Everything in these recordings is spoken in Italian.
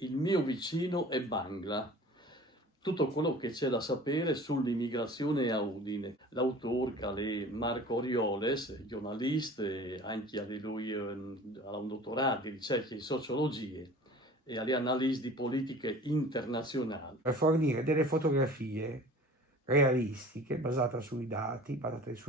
Il mio vicino è Bangla. Tutto quello che c'è da sapere sull'immigrazione a Udine. L'autor che è Marco Orioles, giornalista, anche lui ha un dottorato di ricerca in sociologia e alle analisi di politiche internazionali. Per fornire delle fotografie realistiche basate sui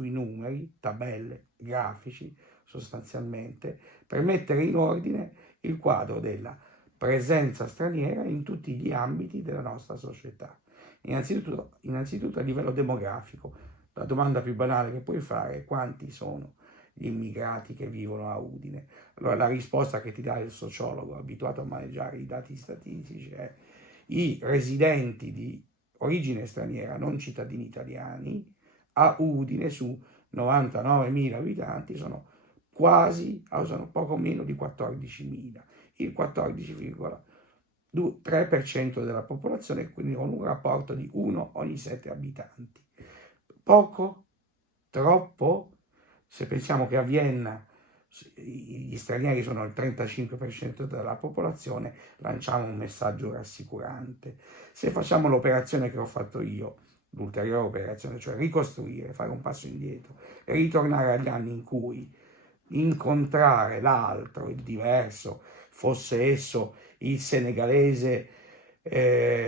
numeri, tabelle, grafici sostanzialmente, per mettere in ordine il quadro della presenza straniera in tutti gli ambiti della nostra società. Innanzitutto a livello demografico, la domanda più banale che puoi fare è: quanti sono gli immigrati che vivono a Udine? Allora la risposta che ti dà il sociologo abituato a maneggiare i dati statistici è: i residenti di origine straniera, non cittadini italiani, a Udine su 99.000 abitanti sono poco meno di 14.000, il 14,3% della popolazione, quindi con un rapporto di 1 ogni 7 abitanti. Poco? Troppo? Se pensiamo che a Vienna gli stranieri sono il 35% della popolazione, lanciamo un messaggio rassicurante. Se facciamo l'operazione che ho fatto io, l'ulteriore operazione, cioè ricostruire, fare un passo indietro e ritornare agli anni in cui incontrare l'altro, il diverso, fosse esso il senegalese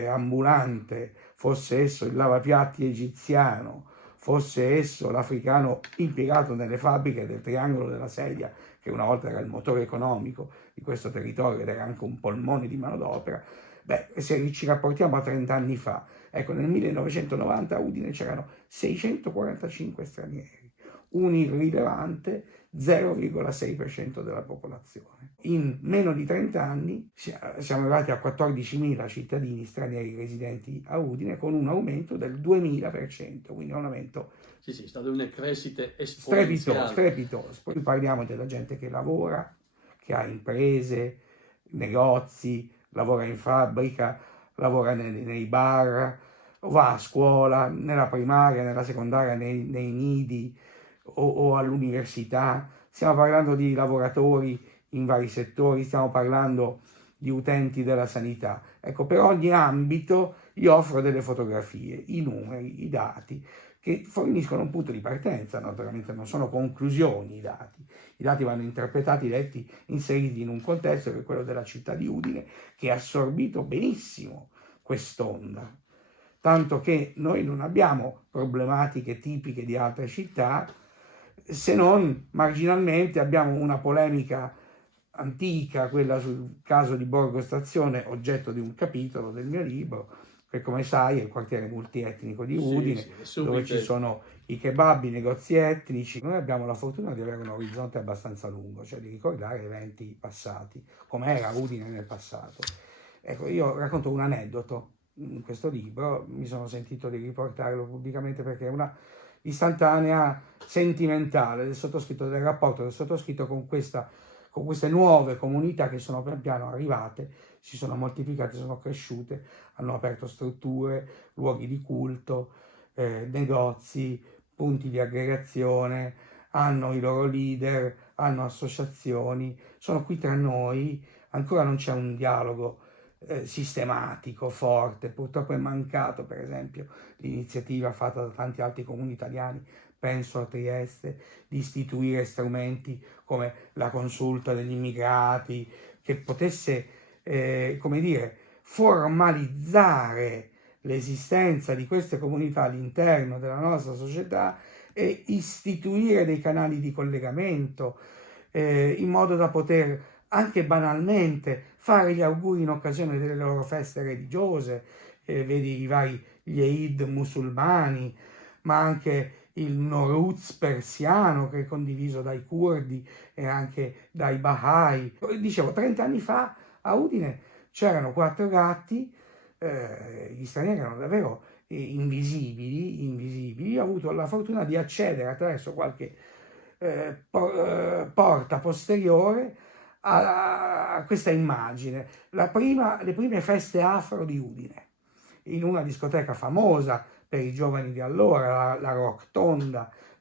ambulante, fosse esso il lavapiatti egiziano, fosse esso l'africano impiegato nelle fabbriche del Triangolo della Sedia, che una volta era il motore economico di questo territorio ed era anche un polmone di manodopera. Beh, se ci rapportiamo a 30 anni fa, ecco, nel 1990 a Udine c'erano 645 stranieri, un irrilevante 0,6% della popolazione. In meno di 30 anni siamo arrivati a 14.000 cittadini stranieri residenti a Udine, con un aumento del 2000%, quindi un aumento Sì, sì, è stata una crescita strepitoso, esponenziale. strepitoso. Poi parliamo della gente che lavora, che ha imprese, negozi, lavora in fabbrica, lavora nei bar, va a scuola, nella primaria, nella secondaria, nei nidi o all'università. Stiamo parlando di lavoratori in vari settori, stiamo parlando di utenti della sanità. Ecco, per ogni ambito io offro delle fotografie, i numeri, i dati, che forniscono un punto di partenza. Naturalmente non sono conclusioni i dati vanno interpretati, letti, inseriti in un contesto che è quello della città di Udine, che ha assorbito benissimo quest'onda, tanto che noi non abbiamo problematiche tipiche di altre città, se non marginalmente abbiamo una polemica antica, quella sul caso di Borgo Stazione, oggetto di un capitolo del mio libro, che come sai è il quartiere multietnico di Sì, Udine, sì, è dove ci subito. sono i kebab, i negozi etnici. Noi abbiamo la fortuna di avere un orizzonte abbastanza lungo, cioè di ricordare eventi passati, come era Udine nel passato. Ecco, io racconto un aneddoto in questo libro, mi sono sentito di riportarlo pubblicamente perché è una istantanea sentimentale del sottoscritto, del rapporto del sottoscritto con queste nuove comunità che sono pian piano arrivate, si sono moltiplicate, sono cresciute, hanno aperto strutture, luoghi di culto, negozi, punti di aggregazione, hanno i loro leader, hanno associazioni, sono qui tra noi, ancora non c'è un dialogo sistematico, forte, purtroppo è mancato per esempio l'iniziativa fatta da tanti altri comuni italiani, penso a Trieste, di istituire strumenti come la consulta degli immigrati, che potesse, come dire, formalizzare l'esistenza di queste comunità all'interno della nostra società e istituire dei canali di collegamento in modo da poter anche banalmente fare gli auguri in occasione delle loro feste religiose, vedi i vari gli Eid musulmani, ma anche il Nowruz persiano che è condiviso dai curdi e anche dai Bahai. Dicevo, 30 anni fa a Udine c'erano 4 gatti, gli stranieri erano davvero invisibili. Io ho avuto la fortuna di accedere attraverso qualche porta posteriore a questa immagine. Le prime feste afro di Udine, in una discoteca famosa per i giovani di allora, la Rock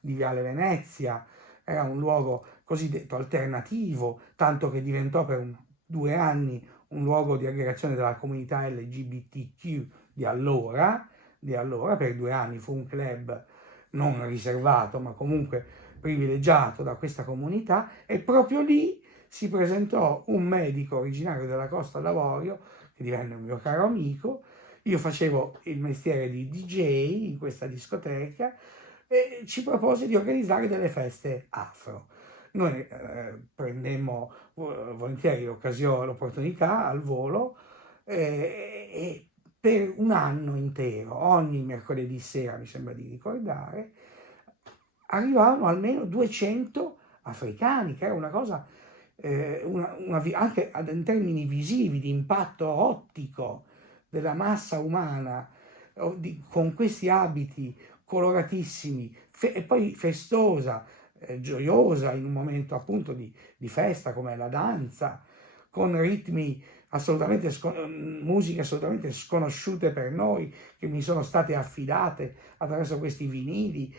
di Viale Venezia. Era un luogo cosiddetto alternativo, tanto che diventò per 2 anni un luogo di aggregazione della comunità LGBTQ di allora, per 2 anni fu un club non riservato, ma comunque privilegiato da questa comunità, e proprio lì si presentò un medico originario della Costa d'Avorio, che divenne un mio caro amico. Io facevo il mestiere di DJ in questa discoteca e ci propose di organizzare delle feste afro. Noi prendemmo volentieri l'opportunità al volo, e per un anno intero, ogni mercoledì sera, mi sembra di ricordare, arrivavano almeno 200 africani, che era una cosa, anche in termini visivi, di impatto ottico della massa umana, con questi abiti coloratissimi, e poi festosa, gioiosa, in un momento appunto di festa come la danza, con ritmi assolutamente, musiche assolutamente sconosciute per noi, che mi sono state affidate attraverso questi vinili,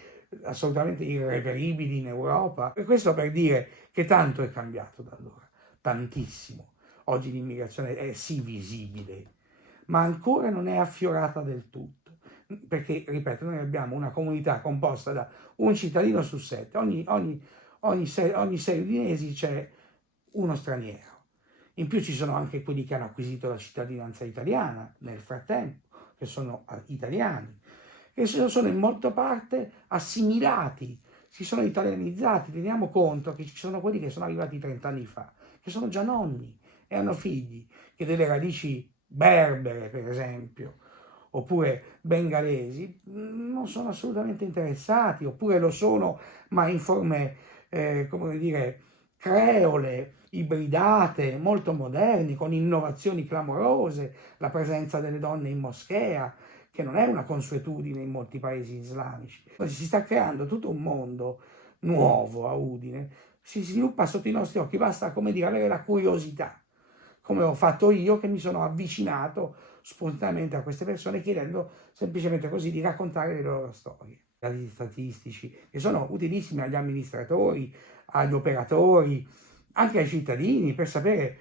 assolutamente irreperibili in Europa. E questo per dire che tanto è cambiato da allora, tantissimo. Oggi l'immigrazione è sì visibile, ma ancora non è affiorata del tutto, perché, ripeto, noi abbiamo una comunità composta da un cittadino su 7, ogni 6 udinesi c'è uno straniero. In più ci sono anche quelli che hanno acquisito la cittadinanza italiana nel frattempo, che sono italiani, che sono in molta parte assimilati, si sono italianizzati. Teniamo conto che ci sono quelli che sono arrivati 30 anni fa, che sono già nonni e hanno figli, che delle radici berbere, per esempio, oppure bengalesi, non sono assolutamente interessati, oppure lo sono, ma in forme, come dire, creole, ibridate, molto moderni, con innovazioni clamorose, la presenza delle donne in moschea, che non è una consuetudine in molti paesi islamici. Si sta creando tutto un mondo nuovo a Udine, si sviluppa sotto i nostri occhi, basta, come dire, avere la curiosità, come ho fatto io, che mi sono avvicinato spontaneamente a queste persone, chiedendo semplicemente così di raccontare le loro storie. I dati statistici, che sono utilissimi agli amministratori, agli operatori, anche ai cittadini, per sapere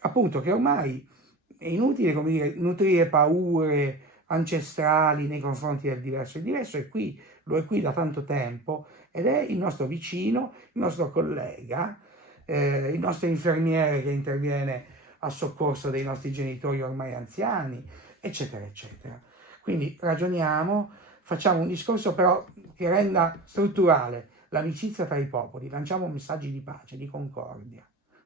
appunto che ormai è inutile, come dire, nutrire paure ancestrali nei confronti del diverso. Il diverso è qui, lo è qui da tanto tempo, ed è il nostro vicino, il nostro collega, il nostro infermiere che interviene a soccorso dei nostri genitori ormai anziani, eccetera, eccetera. Quindi ragioniamo, facciamo un discorso però che renda strutturale l'amicizia tra i popoli, lanciamo messaggi di pace, di concordia.